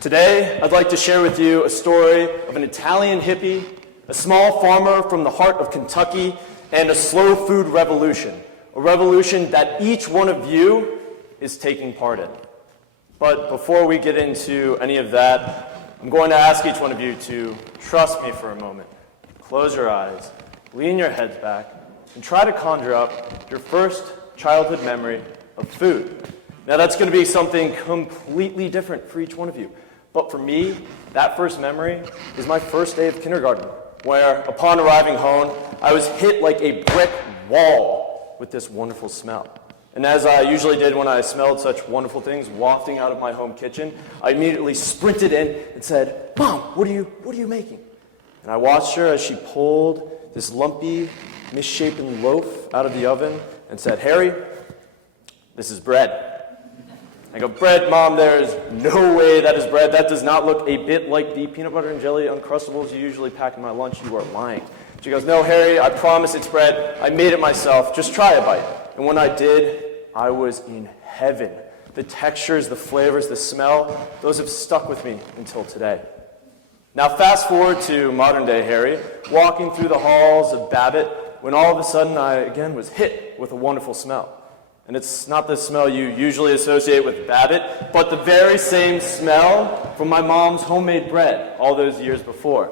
Today, I'd like to share with you a story of an Italian hippie, a small farmer from the heart of Kentucky, and a slow food revolution, a revolution that each one of you is taking part in. But before we get into any of that, I'm going to ask each one of you to trust me for a moment. Close your eyes, lean your heads back, and try to conjure up your first childhood memory of food. Now that's going to be something completely different for each one of you. But for me, that first memory is my first day of kindergarten, where upon arriving home, I was hit like a brick wall with this wonderful smell. And as I usually did when I smelled such wonderful things wafting out of my home kitchen, I immediately sprinted in and said, "Mom, what are you making?" And I watched her as she pulled this lumpy, misshapen loaf out of the oven and said, "Harry, this is bread." I go, "Bread, Mom, there is no way that is bread. That does not look a bit like the peanut butter and jelly Uncrustables you usually pack in my lunch. You are lying." She goes, "No, Harry, I promise it's bread. I made it myself. Just try a bite." And when I did, I was in heaven. The textures, the flavors, the smell, those have stuck with me until today. Now fast forward to modern day Harry, walking through the halls of Babbitt, when all of a sudden I again was hit with a wonderful smell. And it's not the smell you usually associate with Babbitt, but the very same smell from my mom's homemade bread all those years before.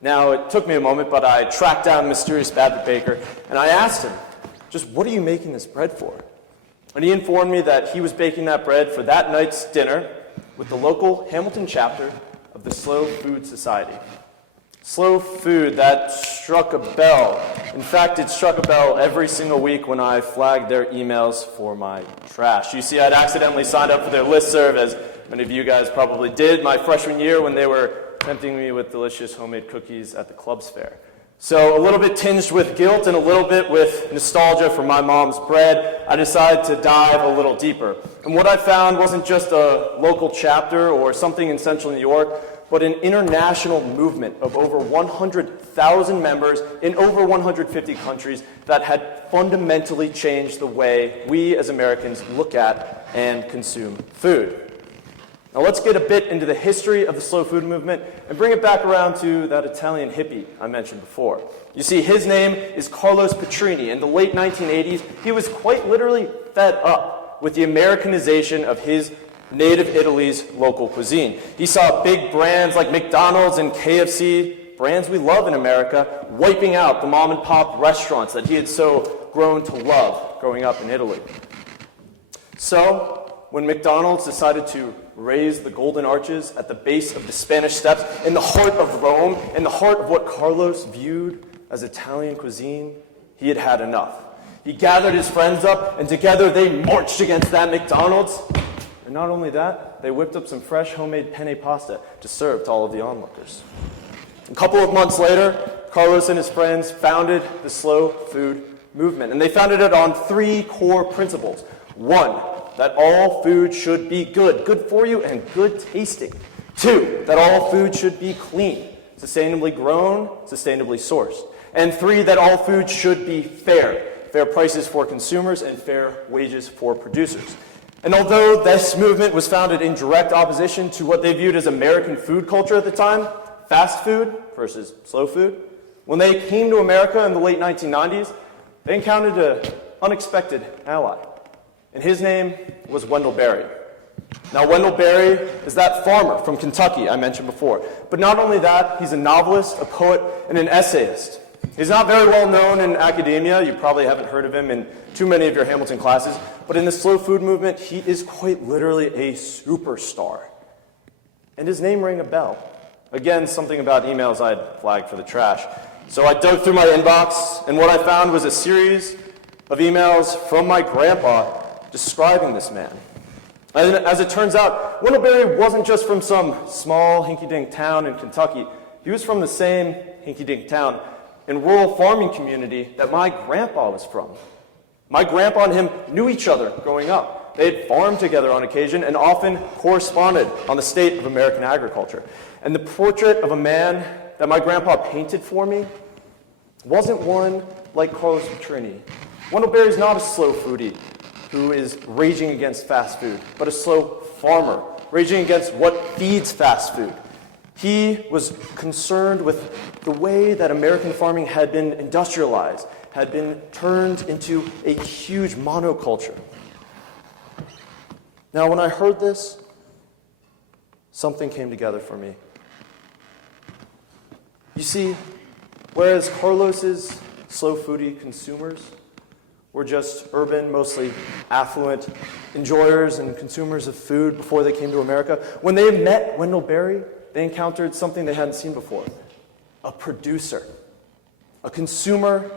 Now, it took me a moment, but I tracked down the mysterious Babbitt baker, and I asked him, "Just what are you making this bread for?" And he informed me that he was baking that bread for that night's dinner with the local Hamilton chapter of the Slow Food Society. Slow food, that struck a bell. In fact, it struck a bell every single week when I flagged their emails for my trash. You see, I'd accidentally signed up for their listserv, as many of you guys probably did, my freshman year when they were tempting me with delicious homemade cookies at the club's fair. So a little bit tinged with guilt and a little bit with nostalgia for my mom's bread, I decided to dive a little deeper. And what I found wasn't just a local chapter or something in central New York, but an international movement of over 100,000 members in over 150 countries that had fundamentally changed the way we as Americans look at and consume food. Now let's get a bit into the history of the slow food movement and bring it back around to that Italian hippie I mentioned before. You see, his name is Carlos Petrini. In the late 1980s, he was quite literally fed up with the Americanization of his native Italy's local cuisine. He saw big brands like McDonald's and KFC, brands we love in America, wiping out the mom and pop restaurants that he had so grown to love growing up in Italy. So, when McDonald's decided to raise the golden arches at the base of the Spanish Steps in the heart of Rome, in the heart of what Carlos viewed as Italian cuisine, he had had enough. He gathered his friends up, and together they marched against that McDonald's. And not only that, they whipped up some fresh homemade penne pasta to serve to all of the onlookers. A couple of months later, Carlos and his friends founded the slow food movement, and they founded it on three core principles. One, that all food should be good for you and good tasting. Two, that all food should be clean, sustainably grown, sustainably sourced. And three, that all food should be fair prices for consumers and fair wages for producers. And although this movement was founded in direct opposition to what they viewed as American food culture at the time, fast food versus slow food, when they came to America in the late 1990s, they encountered an unexpected ally. And his name was Wendell Berry. Now, Wendell Berry is that farmer from Kentucky I mentioned before. But not only that, he's a novelist, a poet, and an essayist. He's not very well known in academia. You probably haven't heard of him in too many of your Hamilton classes. But in the slow food movement, he is quite literally a superstar. And his name rang a bell. Again, something about emails I had flagged for the trash. So I dug through my inbox, and what I found was a series of emails from my grandpa describing this man. And as it turns out, Wendell Berry wasn't just from some small hinky-dink town in Kentucky. He was from the same hinky-dink town and rural farming community that my grandpa was from. My grandpa and him knew each other growing up. They had farmed together on occasion and often corresponded on the state of American agriculture. And the portrait of a man that my grandpa painted for me wasn't one like Carlos Petrini. Wendell Berry's not a slow foodie who is raging against fast food, but a slow farmer raging against what feeds fast food. He was concerned with the way that American farming had been industrialized, had been turned into a huge monoculture. Now, when I heard this, something came together for me. You see, whereas Carlos's slow foodie consumers were just urban, mostly affluent enjoyers and consumers of food before they came to America, when they met Wendell Berry, they encountered something they hadn't seen before: a producer. A consumer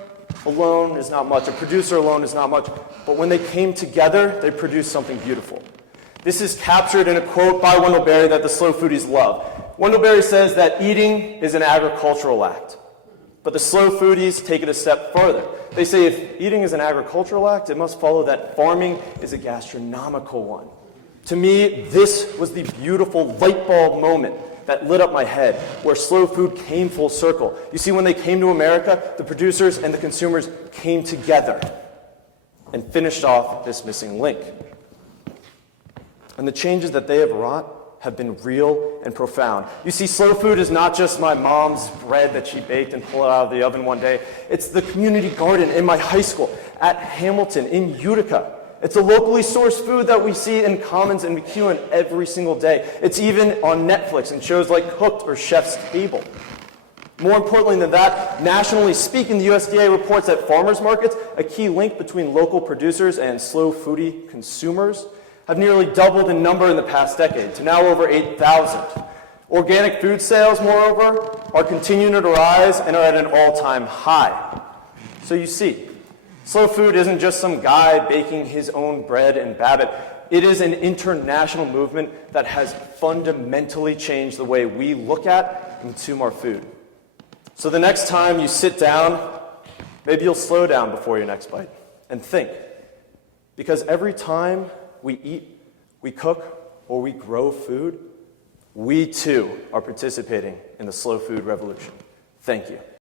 alone is not much, a producer alone is not much, but when they came together, they produced something beautiful. This is captured in a quote by Wendell Berry that the slow foodies love. Wendell Berry says that eating is an agricultural act, but the slow foodies take it a step further. They say if eating is an agricultural act, it must follow that farming is a gastronomical one. To me, this was the beautiful light bulb moment that lit up my head, where slow food came full circle. You see, when they came to America, the producers and the consumers came together and finished off this missing link. And the changes that they have wrought have been real and profound. You see, slow food is not just my mom's bread that she baked and pulled out of the oven one day. It's the community garden in my high school, at Hamilton, in Utica. It's a locally sourced food that we see in Commons and McEwen every single day. It's even on Netflix and shows like Cooked or Chef's Table. More importantly than that, nationally speaking, the USDA reports that farmers markets, a key link between local producers and slow foodie consumers, have nearly doubled in number in the past decade to now over 8,000. Organic food sales, moreover, are continuing to rise and are at an all-time high. So you see, slow food isn't just some guy baking his own bread in Babbitt. It is an international movement that has fundamentally changed the way we look at and consume our food. So the next time you sit down, maybe you'll slow down before your next bite and think. Because every time we eat, we cook, or we grow food, we too are participating in the slow food revolution. Thank you.